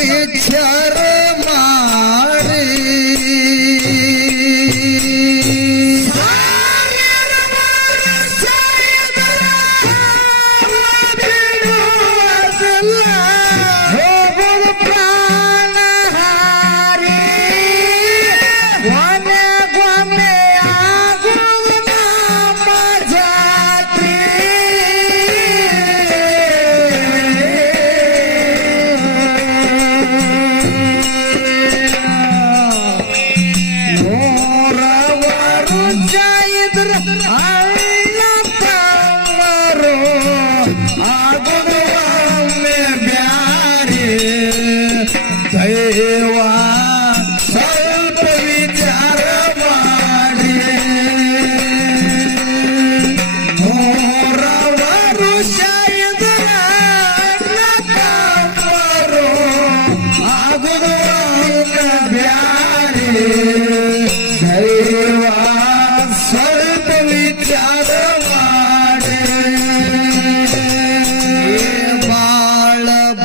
ವಿಚಾರ ಮಾಡಿ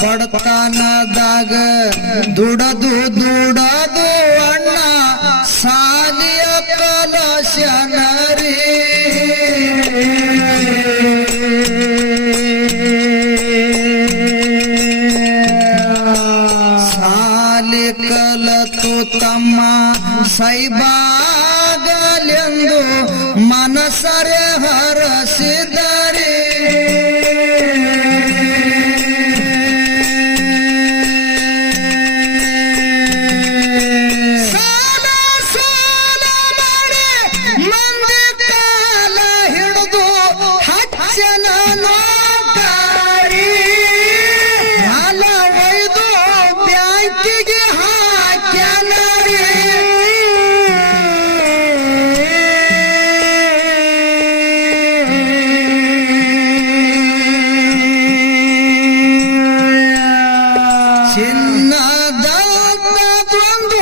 ಬಡತನದಾಗ ದುಡದು ದುಡದು ಅಣ್ಣ ಸಾಲಿಯ ಕಲಶನರಿ ಸಾಲಿ ಕಲತು ತಮ್ಮ ಸೈಬಾಗಲೆಂದು ಮನಸರೆ ಹರಸಿದರೆ ಚಿನ್ನದೊಂದು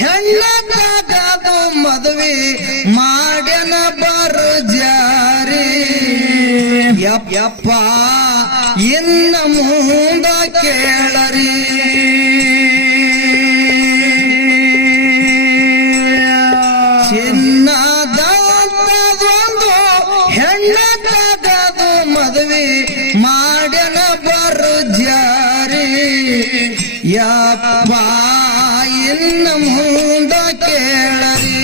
ಹೆಣ್ಣದಾಗದು ಮದುವೆ ಮಾಡ್ಯನ ಬರು ಜಾರಿ ಯಪ್ಪ ಇನ್ನ ಮುಂದ ಕೇಳರಿ ಚಿನ್ನದೊಂದು ಹೆಣ್ಣದಾಗದು ಮದುವೆ ಮಾಡ್ಯನ ಬರು ಜಾರಿ ಯಪ್ಪ ಇನ್ನ ಮುಂದ ಕೇಳರಿ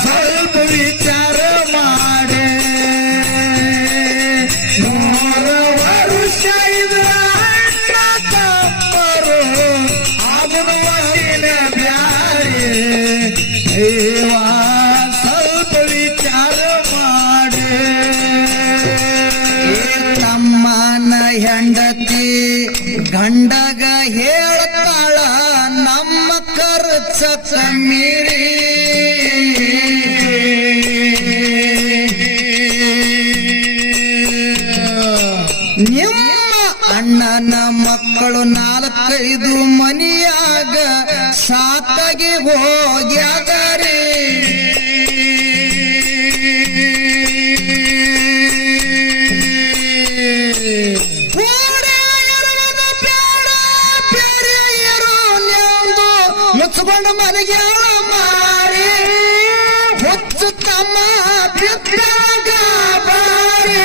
ಸ್ವಲ್ಪ ವಿಚಾರ ಮಾಡೆ 100 ವರ್ಷ ಇದ್ರ ಅಣ್ಣ ತಮ್ಮರು ಆಗುವನ ಬ್ಯಾರೆ ಸ್ವಲ್ಪ ವಿಚಾರ ಮಾಡೆ ತಮ್ಮನ ಹೆಂಡತಿ ಗಂಡಗ ಹೇಳ್ತಾಳ ನಮ್ಮ ಖರ್ಚ ಕಮ್ಮಿರಿ ನಿಮ್ಮ ಅಣ್ಣನ ಮಕ್ಕಳು 4-5 ಮನಿಯಾಗ ಸಾಕಾಗಿ ಹೋಗ್ಯಾಗರಿ ಮುಚ್ಚಿಕೊಂಡು ಮನೆಗೆ ಮಾರಿ ಹುಚ್ಚು ತಮ್ಮ ಬಿದ್ದಾಗ ಬಾರಿ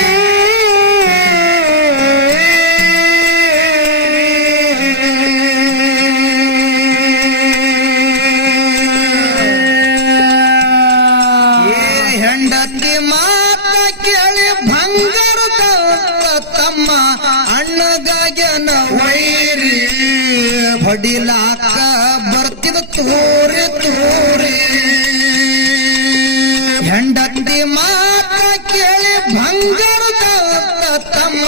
ಹೆಂಡತಿ ಮಾತ ಕೇಳಿ ಬಂಗಾರದ ತಮ್ಮ ಅಣ್ಣಗಾಗ್ಯನ ವೈರಿ ಹೊಡಿಲಾಕ ಬರ್ತಿದ ತೋರೆ ತೋರೆ ಹೆಂಡತಿ ಮಾತ ಕೇಳಿ ಬಂಗಾರದ ತಮ್ಮ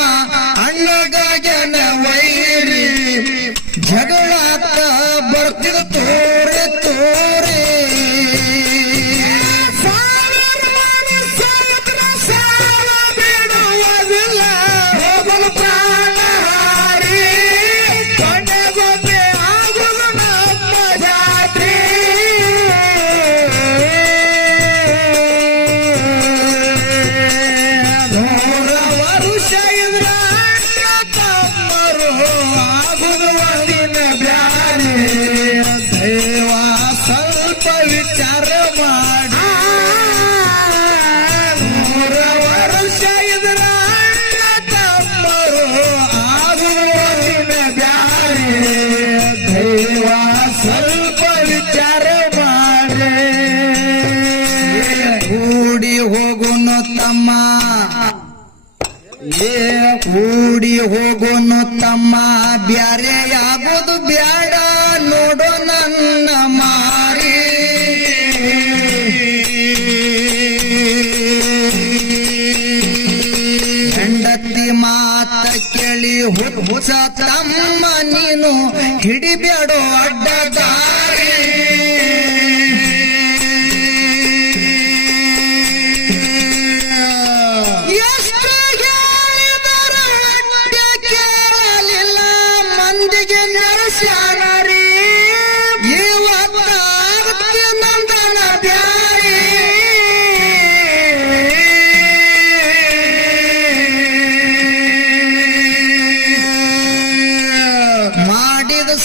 ಕೂಡಿ ಹೋಗೋನು ತಮ್ಮ ಬ್ಯಾರೆ ಆಗೋದು ಬ್ಯಾಡ ನೋಡೋ ನನ್ನ ಮಾರಿ ಹೆಂಡತಿ ಮಾತ ಕೇಳಿ ಹುಚ್ಚ ತಮ್ಮ ನೀನು ಹಿಡಿಬೇಡೋ ಅಡ್ಡದಾರಿ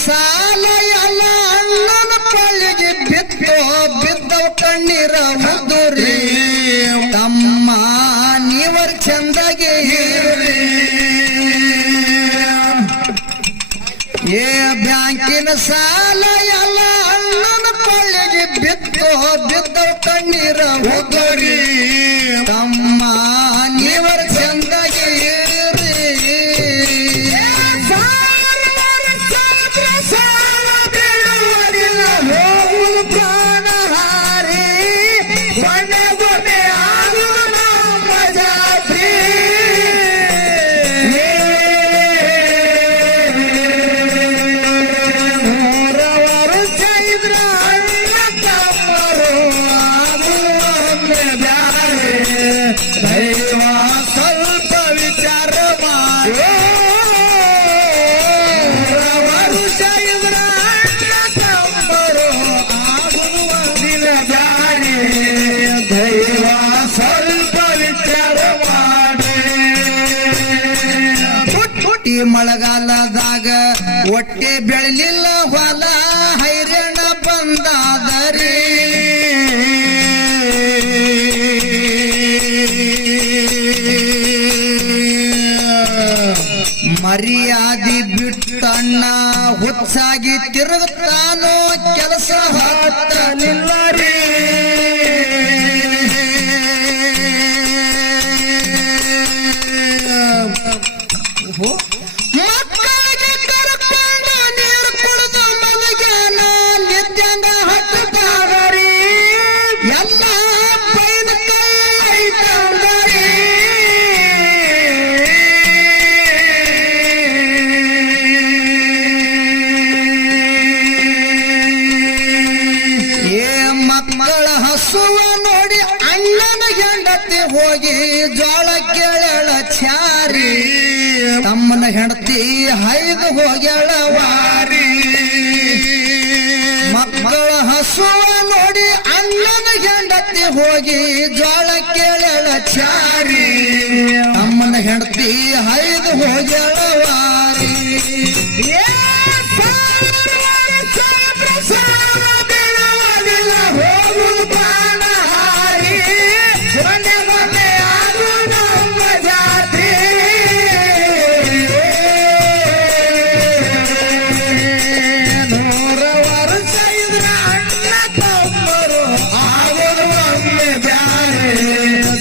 ಸಾಲ ಎಲ್ಲ ಅಣ್ಣನ ಪಳ್ಳಿಗೆ ಬಿದ್ದವ ಕಣ್ಣೀರ ಮುದುರಿ ತಮ್ಮ ನೀವರ್ ಚಂದಗೆ ಏ ಬ್ಯಾಂಕಿನ ಸಾಲ ಎಲ್ಲ ಅಣ್ಣನ ಪಳ್ಳಿಗೆ ಬಿದ್ದವ ಕಣ್ಣೀರ ಮುದುರಿ ತಮ್ಮ ನೀವರ್ ಚಂದಗೆ ಸ್ವಲ್ಪ ವಿಚಾರ ಮಾಡಿ ವರುಷ ಇದ್ರ ಕಂಬರು ಆಗುವ ದಿನ ಬ್ಯಾರೆ ದೈವ ಸ್ವಲ್ಪ ವಿಚಾರ ಮಾಡಿ ಹುಟ್ಟಿ ಮಳೆಗಾಲದಾಗ ಹೊಟ್ಟೆ ಬೆಳಲಿಲ್ಲ ಹೊಲ ಹೈರಾಣ ಬಂದಾದರಿ ಮರ್ಯಾದಿ ಬಿಟ್ಟಣ್ಣ ಹುಚ್ಚಾಗಿ ತಿರುಗುತ್ತಾನೋ ಕೆಲಸ ಹತ್ತಲಿಲ್ಲ ರೀ ಮಕ್ಕಳಿಗೆ ಕರ್ಕೊಂಡು ನೀರು ಕುಡಿದು ಮಲಗ್ಯಾನ ನಿತ್ಯಂಗ ಹತ್ತುತ್ತಾರಿ ಎಲ್ಲ ಪೈನ ಕೈ ತಂದರಿ ಮಕ್ಕಳ ಹಸುವ ನೋಡಿ ಅಣ್ಣನ ಹೆಂಡತಿ ಹೋಗಿ ಜೋಳ ಕೇಳಳ ಚಾರಿ ತಮ್ಮನ ಹೆಂಡತಿ ಹೈದು ಹೋಗ್ಯಾಳ ವಾರಿ ಮಕ್ಕಳ ಹಸುವ ನೋಡಿ ಅಣ್ಣನ ಹೆಂಡತಿ ಹೋಗಿ ಜೋಳ ಕೇಳಳ ಚಾರಿ ತಮ್ಮನ ಹೆಂಡತಿ ಹೈದು ಹೋಗ್ಯಾಳ ವಾರಿ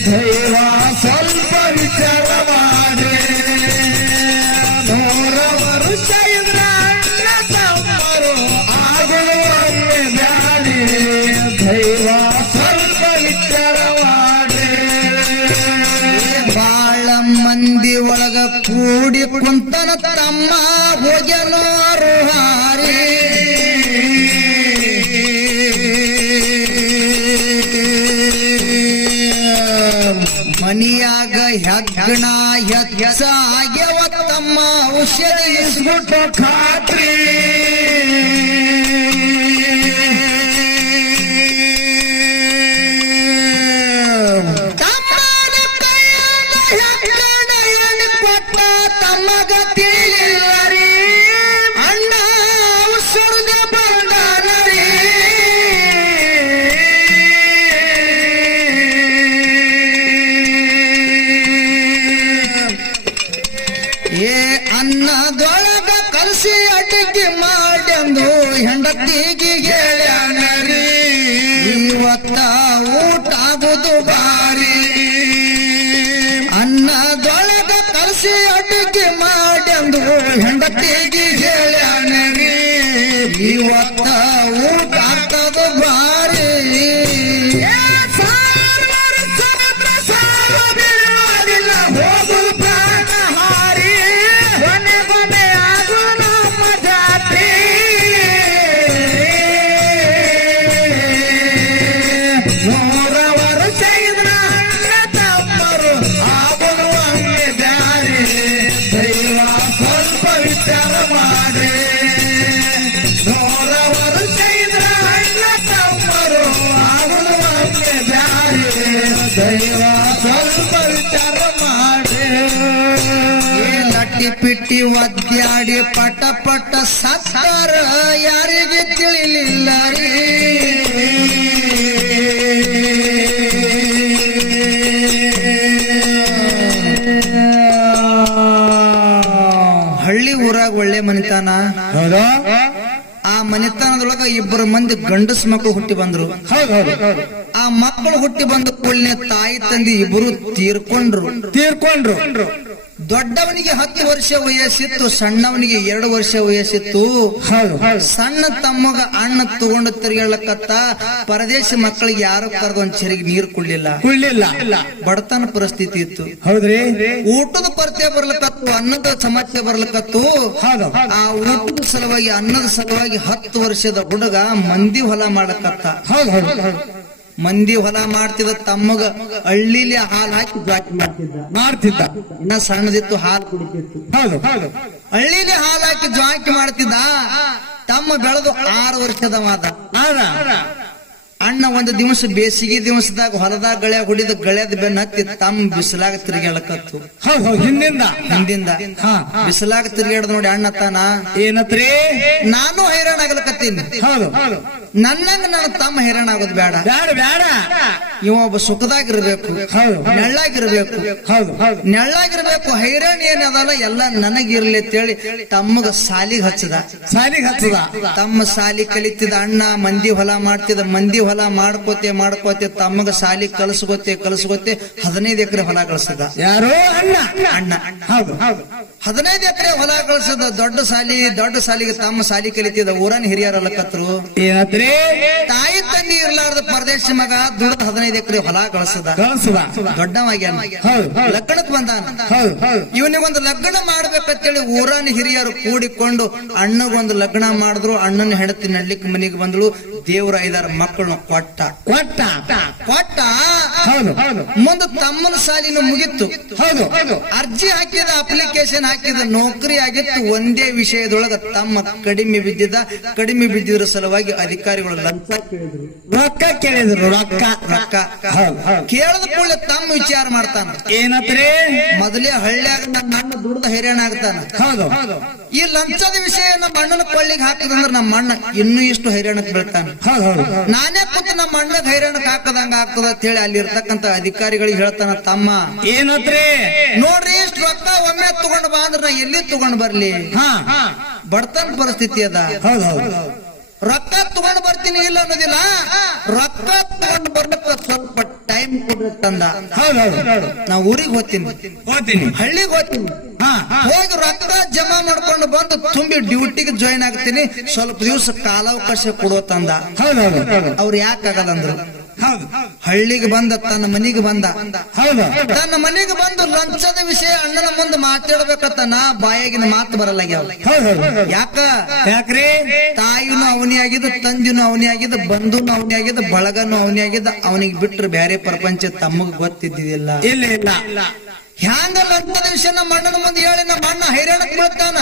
ದೈವ ಸ್ವಲ್ಪ ವಿಚಾರ ಮಾಡಿ 100 ವರ್ಷ ಇದ್ರ ಅಣ್ಣ ತಮ್ಮರು ಆಗುವೊಮ್ಮೆ ಬ್ಯಾಡಿ ದೈವ ಸ್ವಲ್ಪ ವಿಚಾರ ಮಾಡಿ ಬಾಳ ಮಂದಿ ಒಳಗ ಕೂಡಿ ಕುಂತನ ತಮ್ಮ ಹೋಗ್ಯನು ಅರುಹಾರಿ ಮನಿಯಾಗ ಹೆಗ್ಗಣ ಹೆಚ್ಚಾಗ್ಯವ ತಮ್ಮ ಔಷಧಿ ಇಸ್ಬಿಟ್ಟು ಖಾತ್ರಿ ತಮ್ಮನ ಕೈಯಾಗ ಹೆಗ್ಗಣ ಎಣ್ಣೆ ಕೊಟ್ಟ ತಮ್ಮಗ ತಿಳಿಲ್ಲರಿ ಅಣ್ಣ ಔಷಧ ಬಂದಾನರಿ ಏ ಅನ್ನದೊಳಗ ಕಲಸಿ ಅಡಿಗೆ ಮಾಡ್ಯಂದು ಹೆಂಡತಿಗೆ ಹೇಳ್ಯಾನರಿ ಇವತ್ತ ಊಟ ಆಗುದು ಬಾರಿ ಅನ್ನದೊಳಗ ಕಲಸಿ ಅಡಿಗೆ ಹೆಂಡತಿಗೆ ಹೇಳ್ಯಾನರಿ ಇವತ್ತ ಊಟ ಆಗ್ತದ ಬಾರಿ ಹೋಗುದು ಪ್ರಾಣ ಹಾರಿ ಕೊನೆ ಕೊನೆ ಆಗು ನಮ್ಮ ಜಾತ್ರೆ ನೂರ ವರ್ಷ ಇದ್ರ ಅಣ್ಣ ತಮ್ಮರು ಆಗುದು ಹಂಗೆ ದಾರಿ ದೈವ ಸ್ವಲ್ಪ ವಿಚಾರ ಮಾಡಿ ನೂರ ವರ್ಷ ಇದ್ರ ಅಣ್ಣ ತಮ್ಮರು ಆಗುದು ಹಂಗೆ ದಾರಿ ದೈವ ಸ್ವಲ್ಪ ವಿಚಾರ ಮಾಡಿ ಲಟ್ಟಿ ಪಿಟ್ಟಿ ಒದ್ದಾಡಿ ಪಟ ಪಟ ಸತ್ತಾರ ಯಾರಿಗೆ ತಿಳಿಲಿಲ್ಲ ರೀ ಹಳ್ಳಿ ಊರಾಗ ಒಳ್ಳೆ ಮನಿತಾನ ಹೌದಾ ಆ ಮನೆತನದೊಳಗ ಇಬ್ಬರು ಮಂದಿ ಗಂಡಸ ಮಕ್ಕಳು ಹುಟ್ಟಿ ಬಂದ್ರು ಹೌದು ಆ ಮಕ್ಕಳು ಹುಟ್ಟಿ ಬಂದ ಕೂಡಲೇ ತಾಯಿ ತಂದೆ ಇಬ್ಬರು ತೀರ್ಕೊಂಡ್ರು ದೊಡ್ಡವನಿಗೆ 10 ವರ್ಷ ವಯಸ್ಸಿತ್ತು ಸಣ್ಣವನಿಗೆ 2 ವರ್ಷ ವಯಸ್ಸಿತ್ತು ಹೌದು ಸಣ್ಣ ತಮ್ಮಗ ಅಣ್ಣ ತಗೊಂಡು ತಿರುಗಾಡಕತ್ತ ಪರದೇಶ ಮಕ್ಕಳಿಗೆ ಯಾರು ಕರೆದು ಒಂದ್ ಚೆರಿಗೆ ನೀರು ಕುಡ್ಲಿಲ್ಲ ಬಡತನ ಪರಿಸ್ಥಿತಿ ಇತ್ತು ಹೌದ್ರಿ ಊಟದ ಕೊರತೆ ಬರ್ಲಕತ್ತು ಅನ್ನದ ಸಮಸ್ಯೆ ಬರ್ಲಕತ್ತು ಹೌದು ಆ ಊಟದ ಸಲುವಾಗಿ ಅನ್ನದ ಸಲುವಾಗಿ 10 ವರ್ಷದ ಹುಡುಗ ಮಂದಿ ಹೊಲ ಮಾಡಕತ್ತ ಹೌದು ಮಂದಿ ಹೊಲ ಮಾಡ್ತಿದ್ದ ತಮ್ಮಗ ಹಳ್ಳಿಲಿ ಹಾಲು ಹಾಕಿ ಜಾಕಿ ಮಾಡ್ತಿದ್ದ ಇನ್ನ ಸಣ್ಣದಿತ್ತು ಹಾಲು ಕುಡಿತಿತ್ತು ಹೌದು ಹಳ್ಳಿಲಿ ಹಾಲು ಹಾಕಿ ಜಾಕಿ ಮಾಡ್ತಿದ್ದ ತಮ್ಮ ಬೆಳೆದು 6 ವರ್ಷದವಾದ ಅಣ್ಣ ಒಂದು ದಿವಸ ಬೇಸಿಗೆ ದಿವಸದಾಗ ಹೊಲದಾಗ ಗಳೆ ಹೊಡಿದ ಗಳೆದ ಬೆನ್ನ ಹತ್ತಿ ತಮ್ಮ ಬಿಸಿಲಾಗ ತಿರುಗಾಡಕತ್ತು ಹಿಂದಿಂದ ಬಿಸಿಲಾಗ ತಿರುಗಾಡ ನೋಡಿ ಅಣ್ಣ ತಾನ ಏನತ್ರಿ ನಾನು ಹೈರಾಣ ಆಗ್ಲಕತ್ತೀನಿ ಹೌದು ನನ್ನಂಗ ನನ್ನ ತಮ್ಮ ಹೈರಾಣ ಆಗೋದು ಬೇಡ ಬೇಡ ಇವ ಒಬ್ಬ ಸುಖದಾಗಿರ್ಬೇಕು ನೆಳ್ಳಾಗಿರ್ಬೇಕು ನೆಳ್ಳಾಗಿರ್ಬೇಕು ಹೈರಾಣ ಏನದಲ್ಲ ಎಲ್ಲ ನನಗಿರ್ಲಿ ಅಂತೇಳಿ ತಮ್ಮಗ ಸಾಲಿಗೆ ಹಚ್ಚದ ತಮ್ಮ ಸಾಲಿ ಕಲಿತಿದ ಅಣ್ಣ ಮಂದಿ ಹೊಲ ಮಾಡ್ತಿದ ಮಂದಿ ಹೊಲ ಮಾಡ್ಕೋತೆ ತಮ್ಮಗ ಸಾಲಿ ಕಲಸ್ಕೋತೆ 15 ಎಕರೆ ಹೊಲ ಗಳಿಸದ ಯಾರು ಅಣ್ಣ 15 ಎಕರೆ ಹೊಲ ಗಳಿಸದ ದೊಡ್ಡ ಸಾಲಿಗೆ ತಮ್ಮ ಸಾಲಿ ಕಲಿತಿದ ಊರನ್ ಹಿರಿಯರಲ್ಲಕತ್ರು ಏನತ್ರಿ ತಾಯಿ ತಂದಿ ಇರ್ಲಾರ್ದ ಪರದೇಶ ಮಗ ದುಡ್ಡ 15 ಎಕರೆ ಹೊಲ ಗಳಿಸದ ದೊಡ್ಡವಾಗ್ಯಾನ ಲಗ್ನಕ್ ಬಂದಾನ ಇವನಿಗೊಂದು ಲಗ್ನ ಮಾಡ್ಬೇಕಂತೇಳಿ ಊರನ್ ಹಿರಿಯರು ಕೂಡಿಕೊಂಡು ಅಣ್ಣಗೊಂದು ಲಗ್ನ ಮಾಡಿದ್ರು ಅಣ್ಣನ ಹೆಂಡತಿ ನಡ್ಲಿಕ್ಕೆ ಮನೆಗೆ ಬಂದಳು ದೇವ್ರ 5-6 ಮಕ್ಕಳನ್ನ ಕೊಟ್ಟ ಮುಂದೆ ತಮ್ಮನ ಸಾಲಿನ ಮುಗಿತ್ತು ಅರ್ಜಿ ಹಾಕಿದ ಅಪ್ಲಿಕೇಶನ್ ಹಾಕಿದ ನೌಕರಿ ಆಗಿತ್ತು ಒಂದೇ ವಿಷಯದೊಳಗ ತಮ್ಮ ಕಡಿಮೆ ಬಿದ್ದಿದ್ರ ಸಲುವಾಗಿ ಅಧಿಕಾರಿಗಳು ಲಂಚ ಕೇಳಿದ್ರು ರೊಕ್ಕ ಕೇಳದ ಕೂಡಲೇ ತಮ್ಮ ವಿಚಾರ ಮಾಡ್ತಾನ ಏನತ್ರಿ ಮೊದಲೇ ಹಳ್ಳಿಯಾಗ ನನ್ನ ಅಣ್ಣ ದುಡ್ದ ಹೈರಾಣ ಆಗ್ತಾನ ಈ ಲಂಚದ ವಿಷಯ ನಮ್ಮ ಅಣ್ಣನ ಕೊಳ್ಳಿಗೆ ಹಾಕಿದಂದ್ರ ನಮ್ಮ ಅಣ್ಣ ಇನ್ನೂ ಇಷ್ಟು ಹೈರಾಣಕ್ಕೆ ಬೀಳ್ತಾನ ನಾನೇ ಕೂತು ನಮ್ಮ ಅಣ್ಣಗ್ ಹೈರಾಣಕ್ ಹಾಕದಂಗ ಆಗ್ತದ ಅಂತ ಹೇಳಿ ಅಲ್ಲಿ ಇರ್ತಕ್ಕಂತ ಅಧಿಕಾರಿಗಳಿಗೆ ಹೇಳ್ತಾನ ತಮ್ಮ ಏನತ್ರಿ ನೋಡ್ರಿ ಇಷ್ಟು ರೊಕ್ಕ ಒಮ್ಮೆ ತಗೊಂಡ್ ಬಾ ಅಂದ್ರ ನಾ ಎಲ್ಲಿ ತಗೊಂಡ್ ಬರ್ಲಿ ಬಡತನ ಪರಿಸ್ಥಿತಿ ಅದ ರೊಕ್ಕ ತಗೊಂಡ್ ಬರ್ತೀನಿ ಇಲ್ಲ ಅನ್ನೋದಿಲ್ಲ ರೊಕ್ಕ ತಗೊಂಡ್ ಬರ್ಲಿಕ್ಕೆ ಸ್ವಲ್ಪ ಟೈಮ್ ಕೊಡ್ರಿ ತಂದ ನಾ ಊರಿಗೆ ಹೋಗ್ತೀನಿ ಹಳ್ಳಿಗೆ ಹೋಗ್ತೀನಿ ಹೋಗಿ ರೊಕ್ಕ ಜಮಾ ಮಾಡ್ಕೊಂಡು ಬಂದು ತುಂಬಿ ಡ್ಯೂಟಿಗೆ ಜಾಯಿನ್ ಆಗ್ತೀನಿ ಸ್ವಲ್ಪ ದಿವಸ ಕಾಲಾವಕಾಶ ಕೊಡೋ ತಂದ ಅವ್ರು ಯಾಕಾಗದಂದ್ರು ಹಳ್ಳಿಗೆ ಬಂದ ತನ್ನ ಮನೆಗೆ ಬಂದ ತನ್ನ ಮನೆಗೆ ಬಂದು ಲಂಚದ ವಿಷಯ ಅಣ್ಣನ ಮುಂದೆ ಮಾತಾಡ್ಬೇಕತ್ತ ನಾ ಬಾಯಾಗಿನ ಮಾತು ಬರಲ್ಲ ಯಾಕ್ರಿ ತಾಯಿನೂ ಅವನಿ ಆಗಿದ್ದು ತಂದಿನೂ ಅವನಿ ಆಗಿದ್ದು ಬಂಧುನು ಅವನಿ ಆಗಿದ್ದು ಬಳಗನು ಅವನಿ ಆಗಿದ್ದ ಅವನಿಗೆ ಬಿಟ್ರೆ ಬೇರೆ ಪ್ರಪಂಚ ತಮ್ಮಗ್ ಗೊತ್ತಿದ್ದಿಲ್ಲ ಹ್ಯಾಂಗ ಲಂಚದ ವಿಷಯ ನಮ್ಮ ಅಣ್ಣನ ಮುಂದೆ ಹೇಳಿ ನಮ್ಮ ಅಣ್ಣ ಹೈರಾಣಕ್ ಬೀಳ್ತಾನ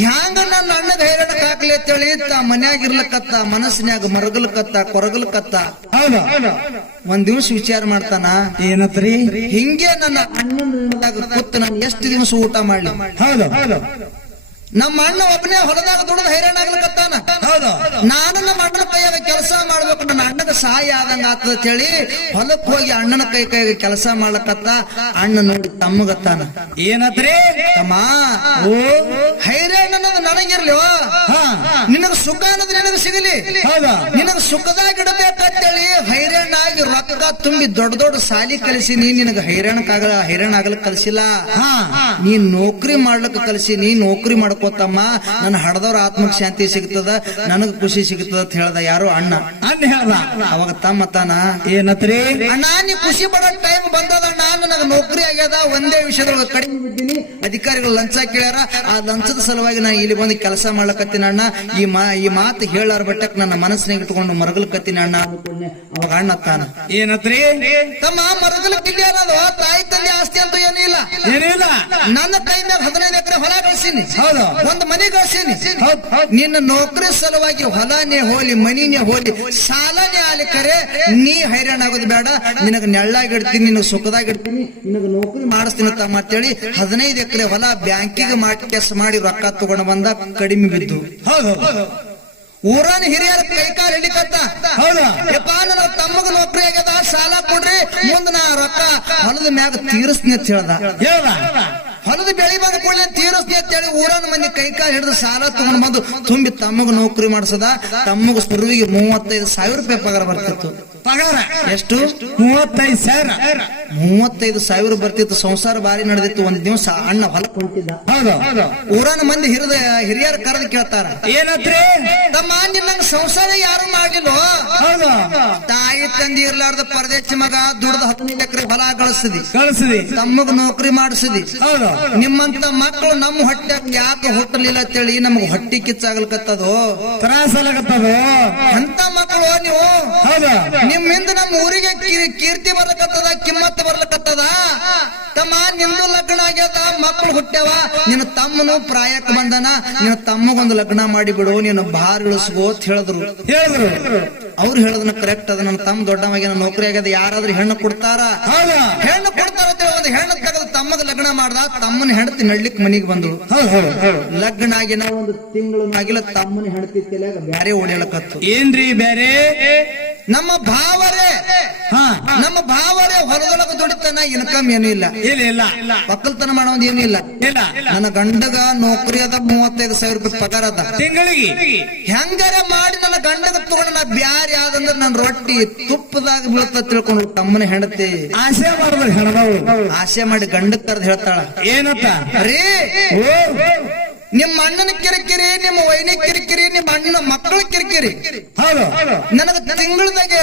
ಹ್ಯಾಂಗ ನನ್ನ ಅಣ್ಣಗ ಹೈರಾಣಕ್ ಹಾಕ್ಲಿ ಅಂತೇಳಿ ಮನ್ಯಾಗಿರ್ಲಕತ್ತ ಮನಸ್ಸಿನ್ಯಾಗ ಮರಗಲ್ಕತ್ತ ಕೊರಗಲ್ಕತ್ತ ಒಂದ್ ದಿವಸ ವಿಚಾರ ಮಾಡ್ತಾನ ಏನತ್ರಿ ಹಿಂಗೆ ನನ್ನ ಅಣ್ಣನಾಗ ಕೂತು ನಾನು ಎಷ್ಟು ದಿವಸ ಊಟ ಮಾಡ್ಲಿ ನಮ್ಮ ಅಣ್ಣ ಒಬ್ಬನೇ ಹೊಲದಾಗ ದುಡಿದು ಹೈರಾಣ ಆಗ್ಲಕತ್ತಾನ ನಾನು ನಮ್ಮ ಅಣ್ಣನ ಕೈಯಾಗ ಕೆಲಸ ಮಾಡ್ಬೇಕು ನನ್ನ ಅಣ್ಣಗ ಸಹಾಯ ಆದಂಗ ಆತದ ಅಂತ ಹೇಳಿ ಹೊಲಕ್ ಹೋಗಿ ಅಣ್ಣನ ಕೈಯಾಗ ಕೆಲಸ ಮಾಡ್ಲಕತ್ತ ಅಣ್ಣ ನೋಡಿ ತಮ್ಮಗತ್ತಾನ ಏನತ್ರಿ ತಮ್ಮ ಹೈರಾಣ ಅನ್ನೋದು ನನಗಿರ್ಲಿವ ನಿನಗ ಸುಖ ಅನ್ನೋದು ನಿನಗ ಸಿಗಲಿ ನಿನಗ ಸುಖದಾಗ ಇಡಬೇಕಂತೇಳಿ ಹೈರಾಣ ಆಗಿ ರೊಕ್ಕ ರೊಕ್ಕ ತುಂಬಿ ದೊಡ್ಡ ದೊಡ್ಡ ಸಾಲಿ ಕಲಿಸಿ ನಿನಗ ಹೈರಾಣ ಆಗಲಕ್ ಕಲಿಸಿಲ್ಲ. ನೀನ್ ನೌಕರಿ ಮಾಡ್ಲಕ್ ಕಲಿಸಿ ನೀ ನೌಕರಿ ಮಾಡ್ಕೋತಮ್ಮ, ನನ್ನ ಹಡದವ್ರ ಆತ್ಮಕ್ ಶಾಂತಿ ಸಿಗ್ತದ, ನನಗ್ ಖುಷಿ ಸಿಗ್ತದ ಅಂತ ಹೇಳ್ದ. ಯಾರು ಅಣ್ಣ ಹೇಳ್ದ. ಅವಾಗ ತಮ್ಮ ತಾನ ಏನತ್ರಿ? ಅಣ್ಣ ನೀ ಖುಷಿ ಪಡೋ ಟೈಮ್ ಬಂದದ, ನನಗ ನೌಕರಿ ಆಗ್ಯದ, ಒಂದೇ ವಿಷಯದೊಳಗ ಕಡಿಮೆ ಬಿದ್ದೀನಿ, ಅಧಿಕಾರಿಗಳು ಲಂಚ ಕೇಳ್ಯಾರ, ಆ ಲಂಚದ ಸಲುವಾಗಿ ನಾನು ಇಲ್ಲಿ ಬಂದು ಕೆಲಸ ಮಾಡ್ಲಕತ್ತೀನಿ ಅಣ್ಣ, ಈ ಮಾತು ಹೇಳಾರ ಬಟ್ಟಕ್ ನನ್ನ ಮನಸ್ಸಿನಾಗ ಇಟ್ಕೊಂಡು ಮರಗಲ್ಕತ್ತೀನಿ ಅಣ್ಣ. ಅವಾಗ ಅಣ್ಣ ತಾನ ಏನತ್ರಿ? ತಮ್ಮ ಮರಗಲಕ್ಕೆ ಇಲ್ಲಿ ಅನ್ನೋದು ತಾಯಿ ತಂದೆ ಆಸ್ತಿ ಅಂತ ಏನಿಲ್ಲ, ನನ್ನ ಕೈ ಮ್ಯಾಗ 15 ಎಕರೆ ಹೊಲ ಗಳಿಸೀನಿ, ಒಂದು ಮನೆ ಗಳಿಸೀನಿ. ನಿನ್ನ ನೌಕರಿ ಸಲುವಾಗಿ ಹೊಲನೇ ಹೋಲಿ ಮನಿನೇ ಹೋಲಿ ಸಾಲನೇ ಆಲಿ ಕರೆ ನೀ ಹೈರಾಣ ಆಗೋದು ಬೇಡ, ನಿನಗ ನೆಳ್ಳಾಗಿಡ್ತೀನಿ, ನಿನಗ ಸುಖದಾಗಿಡ್ತೀನಿ, ನಿನಗ ನೌಕರಿ ಮಾಡಿಸ್ತೀನಿ ತಮ್ಮ ಅಂತೇಳಿ 15 ಎಕರೆ ಹೊಲ ಬ್ಯಾಂಕಿಗೆ ಕೆಸ್ ಮಾಡಿ ರೊಕ್ಕ ತಗೊಂಡು ಬಂದ. ಕಡಿಮೆ ಬಿದ್ದು ಊರನ್ ಹಿರಿಯರ ಕೈಕಾಲ ಹಿಡಿಕತ್ತ, ಯಪ್ಪ ನನ್ನ ತಮ್ಮಗ ನೌಕರಿ ಆಗ್ಯದ, ಸಾಲ ಕೊಡ್ರಿ, ಮುಂದ ನಾ ರೊಕ್ಕ ಹೊಲದ ಮ್ಯಾಗ ತೀರಿಸ್ತೀನಿ ಅಂತ ಹೇಳ್ದ. ಹೊಲದ ಬೆಳಿ ಬಂದ ಕೂಡಲೇ ತೀರಿಸ್ತೀನಿ ಅಂತ ಹೇಳಿ ಊರನ ಮಂದಿ ಕೈಕಾಲ ಹಿಡಿದು ಸಾಲ ತಗೊಂಡ್ ಬಂದು ತುಂಬಿ ತಮ್ಮಗ ನೌಕರಿ ಮಾಡಿಸದ. ತಮ್ಮಗ ಸುರುವಿಗೆ 35,000 ರೂಪಾಯಿ ಪಗಾರ ಬರ್ತಿತ್ತು. ಎಷ್ಟು? 35,000 ಬರ್ತಿತ್ತು. ಸಂಸಾರ ಬಾರಿ ನಡೆದಿತ್ತು. ಒಂದ್ ದಿವಸ ಅಣ್ಣ ಹೊಲಕ್ ಹೊಂಟಿದ್ದ. ಊರನ ಮಂದಿ ಹಿರಿಯರ ಕರೆದು ಕೇಳ್ತಾರ, ಏನತ್ರಿ ತಮ್ಮ ನಿನ್ನ ಸಂಸಾರ ಯಾರು ಮಾಡ್ಲಿಲ್ಲ, ತಾಯಿ ತಂದಿ ಇರ್ಲಾರ್ದ ಪರದೇಶಿ ಮಗ ದುಡ್ದ 15 ಎಕರೆ ಹೊಲ ಗಳಿಸಿದಿ, ತಮ್ಮಗ ನೌಕರಿ ಮಾಡಿಸಿದಿ, ನಿಮ್ಮಂತ ಮಕ್ಕಳು ನಮ್ಮ ಹೊಟ್ಟೆ ಯಾಕೆ ಹುಟ್ಟಲಿಲ್ಲ ಅಂತೇಳಿ ನಮಗ್ ಹೊಟ್ಟಿ ಕಿಚ್ಚಾಗಲ್ಕತ್ತದೋ, ತ್ರಾಸಲಕತ್ತದೋ. ಅಂತ ಮಕ್ಕಳು ನೀವು, ನಿಮ್ಮಿಂದ ನಮ್ಮ ಊರಿಗೆ ಕೀರ್ತಿ ಬರ್ಲಕತ್ತದ, ಕಿಮ್ಮತ್ ಬರ್ಲಕತ್ತದ. ತಮ್ಮ ನಿಂದು ಲಗ್ನ ಆಗ್ಯದ, ಮಕ್ಕಳು ಹುಟ್ಟ್ಯಾವ, ನಿನ್ನ ತಮ್ಮನು ಪ್ರಾಯಕ್ಕೆ ಬಂದನ, ನಿನ್ನ ತಮ್ಮಗೊಂದು ಲಗ್ನ ಮಾಡಿ ಬಿಡು, ನೀನು ಭಾರ ಇಳಿಸ್ಬೋ ಅಂತ ಹೇಳಿದ್ರು. ಅವ್ರು ಹೇಳೋದನ್ನ ಕರೆಕ್ಟ್ ಅದ. ನನ್ನ ತಮ್ಮ ದೊಡ್ಡವಾಗಿ ನೌಕರಿ ಆಗ್ಯದ, ಯಾರಾದ್ರೂ ಹೆಣ್ಣು ಕೊಡ್ತಾರ, ಹೆಣ್ಣು ಕೊಡ್ತಾರ ಅಂತ ಒಂದು ಹೆಣ್ಣು ತೆಗೆದು ತಮ್ಮಗ ಲಗ್ನ ಮಾಡ್ದ. ತಮ್ಮನ ಹೆಂಡತಿ ನಡ್ಲಿಕ್ ಮನಿಗೆ ಬಂದಳು. ಲಗ್ನ ಆಗಿನ ಒಂದು ತಿಂಗಳು ಆಗಿಲ್ಲ, ತಮ್ಮನ ಹೆಂಡತಿ ತಲೆಯಾಗ ಬ್ಯಾರೆ ಓಡಾಡಕತ್ತು. ಏನ್ರಿ ಬ್ಯಾರೆ? ನಮ್ಮ ಭಾವರೇ ಹೊರದೊಳಗ ದುಡಿತಾನ, ಇನ್ಕಮ್ ಏನೂ ಇಲ್ಲ, ಒಕ್ಕಲ್ತನ ಮಾಡೋದ್ ಏನೂ ಇಲ್ಲ. ನನ್ನ ಗಂಡಗ ನೌಕರಿ ಅದ, 35,000 ರೂಪಾಯಿ ಪಗಾರ ಅದ ತಿಂಗಳಿಗೆ. ಹೆಂಗಾರ ಮಾಡಿ ನನ್ನ ಗಂಡಗ ತಗೊಂಡ ನಾ ಬ್ಯಾರೆ ಯಾವ್ದಂದ್ರ ನನ್ನ ರೊಟ್ಟಿ ತುಪ್ಪದಾಗ ಬೀಳ್ತ ತಿಳ್ಕೊಂಡು ತಮ್ಮನ ಹೆಂಡತಿ ಆಸೆ ಮಾಡಿದ್ರೆ ಹೆಣದವಳು ಆಸೆ ಮಾಡಿ ಗಂಡಕ್ ಕರೆದು ಹೇಳ್ತಾಳ, ಏನತ್ತ ರೀ ನಿಮ್ಮ ಅಣ್ಣನ ಕಿರಿಕಿರಿ, ನಿಮ್ಮ ವೈನಿ ಕಿರಿಕಿರಿ, ನಿಮ್ಮ ಅಣ್ಣನ ಮಕ್ಕಳ ಕಿರಿಕಿರಿ ನನಗ ತಿಂಗಳದಾಗೆ